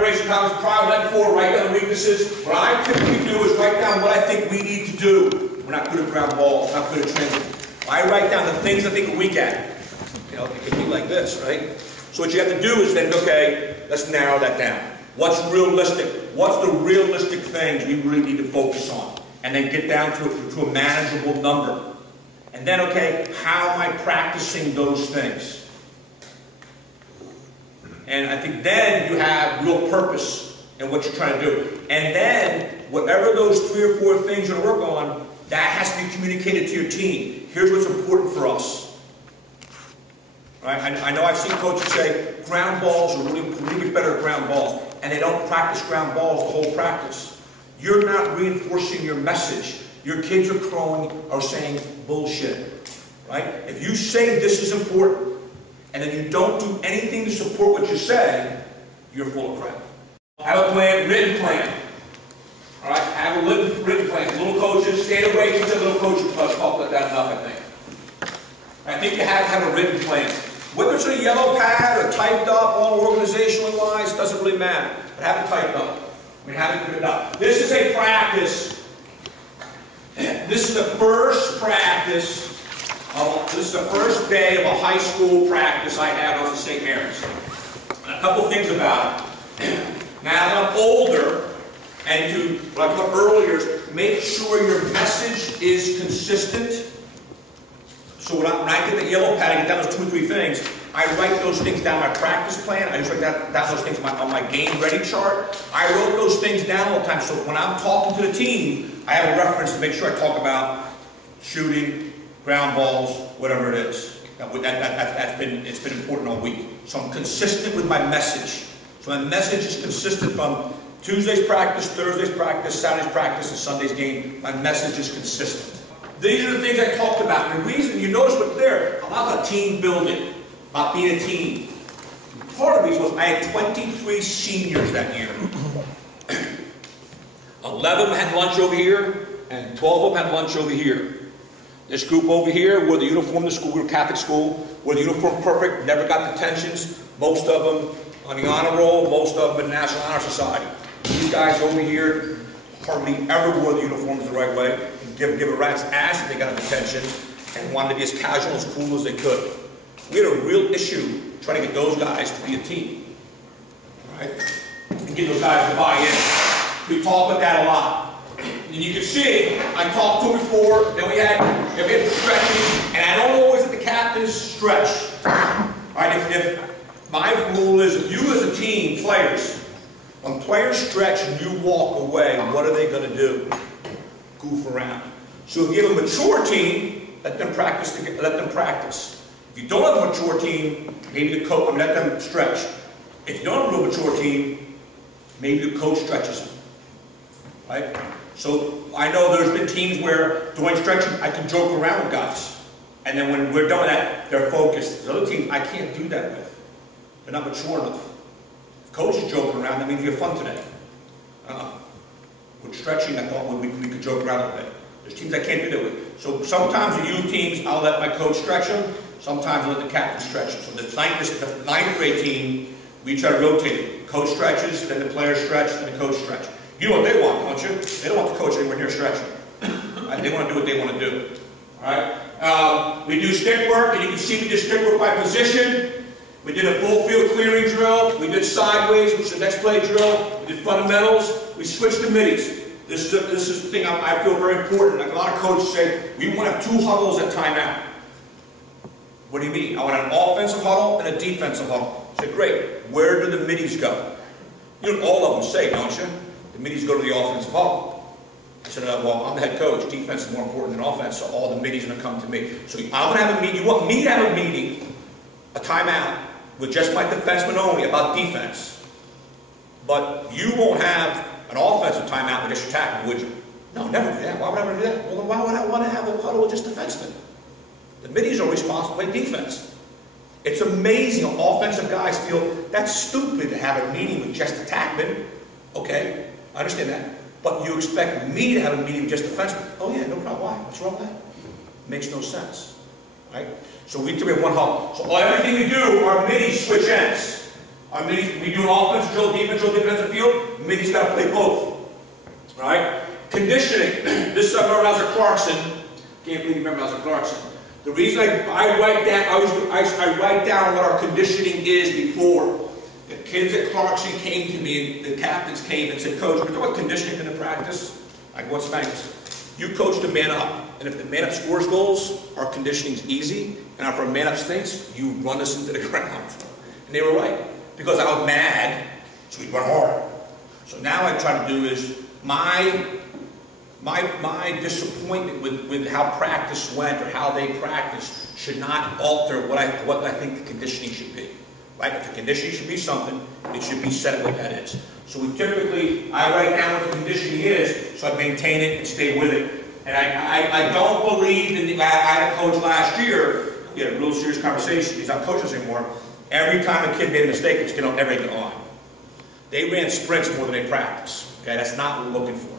preparation time is prior for, write down the weaknesses. What I typically do is write down what I think we need to do. We're not good at ground balls, not good at transit. I write down the things I think we're weak at. You know, it can be like this, right? So what you have to do is then, okay, let's narrow that down. What's realistic? What's the realistic things we really need to focus on? And then get down to a manageable number. And then, okay, how am I practicing those things? And I think then you have real purpose in what you're trying to do. And then, whatever those 3 or 4 things you're going to work on, that has to be communicated to your team. Here's what's important for us. Right? I know I've seen coaches say ground balls are really much better at ground balls, and they don't practice ground balls the whole practice. You're not reinforcing your message. Your kids are saying bullshit. Right? If you say this is important, and then you don't do anything to support what you say, you're full of crap. Have a plan, written plan. All right? Have a written plan. Little coaches, stay away from the little coaching clubs. Talk about that enough, I think. I think you have to have a written plan. Whether it's a yellow pad or typed up, all organizationally wise, doesn't really matter. But have it typed up. I mean, have it written up. This is a practice. This is the first practice. This is the first day of a high school practice I had on St. Mary's. And a couple things about it. Now that I'm older, and to what I talked earlier, is make sure your message is consistent. So when I get the yellow pad, I get down those 2 or 3 things, I write those things down my practice plan. I just write down those things on my game ready chart. I wrote those things down all the time, so when I'm talking to the team, I have a reference to make sure I talk about shooting, ground balls, whatever it is. It's been important all week. So I'm consistent with my message. So my message is consistent from Tuesday's practice, Thursday's practice, Saturday's practice, and Sunday's game. My message is consistent. These are the things I talked about. And the reason you notice what's there, about team building, about being a team. Part of these was I had 23 seniors that year. 11 of them had lunch over here, and 12 of them had lunch over here. This group over here wore the uniform to school, we were Catholic school, wore the uniform perfect, never got detentions. Most of them on the honor roll, most of them in the National Honor Society. These guys over here hardly ever wore the uniforms the right way. Give a rat's ass if they got a detention, and wanted to be as casual, as cool as they could. We had a real issue trying to get those guys to be a team, right? And get those guys to buy in. We talk about that a lot. And you can see, I talked to before, then we had stretching, and I don't always let the captains stretch. Right? If my rule is, if you as a team, players, when players stretch and you walk away, what are they going to do? Goof around. So if you have a mature team, let them practice. If you don't have a mature team, maybe the coach, let them stretch. If you don't have a real mature team, maybe the coach stretches them. Right? So I know there's been teams where during stretching, I can joke around with guys. And then when we're done with that, they're focused. There's other teams I can't do that with. They're not mature enough. If coach is joking around, that means you have fun today. With stretching, I thought we could joke around a little bit. There's teams I can't do that with. So sometimes the youth teams, I'll let my coach stretch them. Sometimes I'll let the captain stretch them. So the ninth grade team, we try to rotate it. Coach stretches, then the players stretch, then the coach stretch. You know what they want, don't you? They don't want the coach anywhere near stretching. Right? They want to do what they want to do. All right? We do stick work, and you can see we did stick work by position. We did a full field clearing drill. We did sideways, which is the next play drill. We did fundamentals. We switched to middies. This is the thing I feel very important. Like a lot of coaches say, we want to have 2 huddles at timeout. What do you mean? I want an offensive huddle and a defensive huddle. I said, great. Where do the middies go? You know what all of them say, don't you? The middies go to the offensive huddle. I said, well, I'm the head coach. Defense is more important than offense, so all the middies are going to come to me. So I'm going to have a meeting. You want me to have a meeting, a timeout, with just my defensemen only about defense. But you won't have an offensive timeout with just your tackle, would you? No, never do that. Why would I ever do that? Well, then why would I want to have a huddle with just defensemen? The middies are responsible for playing defense. It's amazing how offensive guys feel that's stupid to have a meeting with just attackmen. Okay, I understand that. But you expect me to have a meeting with just defensemen? Oh yeah, no problem. Why? What's wrong with that? Makes no sense. Right? So we have one huddle. So everything we do, our middies switch ends. I mean, we do an offensive drill, defensive field. I mean, he's got to play both. All right? Conditioning. This I remember when I was at Clarkson. Can't believe you remember when I was at Clarkson. The reason I write down, I write down what our conditioning is before. The kids at Clarkson came to me, and the captains came and said, Coach, we're talking about conditioning in the practice. I go, what's thanks? You coach the man up. And if the man up scores goals, our conditioning's easy. And if our man up stinks, you run us into the ground. And they were right. Because I was mad, so we run hard. So now what I try to do is my disappointment with how practice went or how they practice should not alter what I think the conditioning should be. Right? If the conditioning should be something, it should be set what that is. So we typically, I write down what the conditioning is, so I maintain it and stay with it. And I don't believe in I had a coach last year, we had a real serious conversation, he's not coaching us anymore. Every time a kid made a mistake, it's getting everything on. They ran sprints more than they practiced. Okay, that's not what we're looking for.